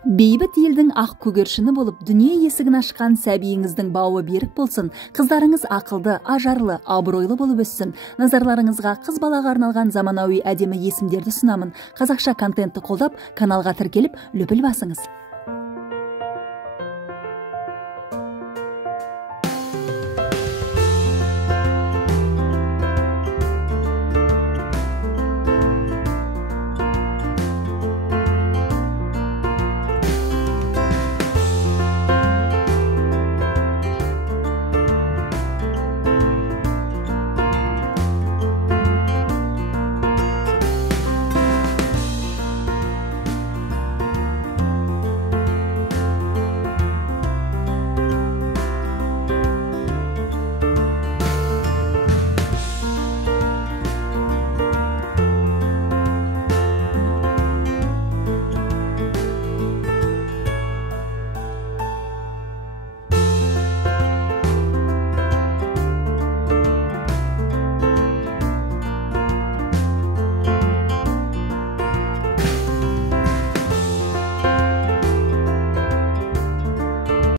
Бейбіт елдің ақ көгершіні болып, дүние есігін ашқан сәбиіңіздің бауы берік болсын, қыздарыңыз ақылды, ажарлы, абыройлы болып өссін. Назарларыңызға қыз балаға арналған заманауи әдемі есімдерді ұсынамын. Қазақша контентті қолдап, каналға тіркеліп, лүпіл басыңыз.